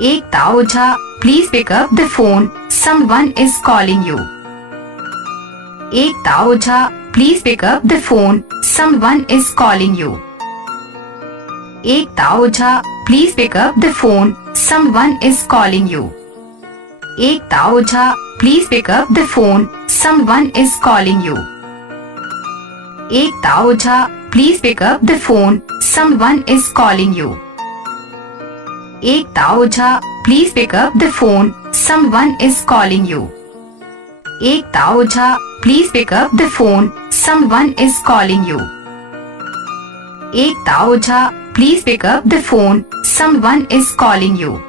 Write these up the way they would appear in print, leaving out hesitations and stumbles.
Ekta Ojha, please pick up the phone, someone is calling you. Ekta Ojha, please pick up the phone, someone is calling you. Ekta Ojha, please pick up the phone, someone is calling you. Ekta Ojha, please pick up the phone, someone is calling you. Ekta Ojha, please pick up the phone, someone is calling you. Ekta Ojha, please pick up the phone, someone is calling you. Ekta Ojha, please pick up the phone, someone is calling you. Ekta Ojha, please pick up the phone, someone is calling you.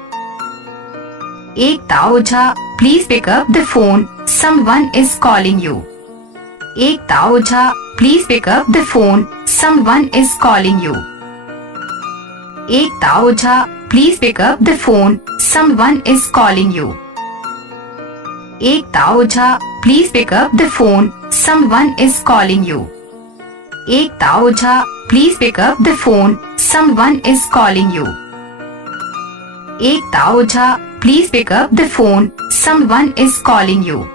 Ekta Ojha, please pick up the phone, someone is calling you. Ekta Ojha, please pick up the phone, someone is calling you. Ekta Ojha, please pick up the phone, someone is calling you. Ekta Ojha, please pick up the phone, someone is calling you. Ekta Ojha, please pick up the phone, someone is calling you. Ekta Ojha, please pick up the phone, someone is calling you.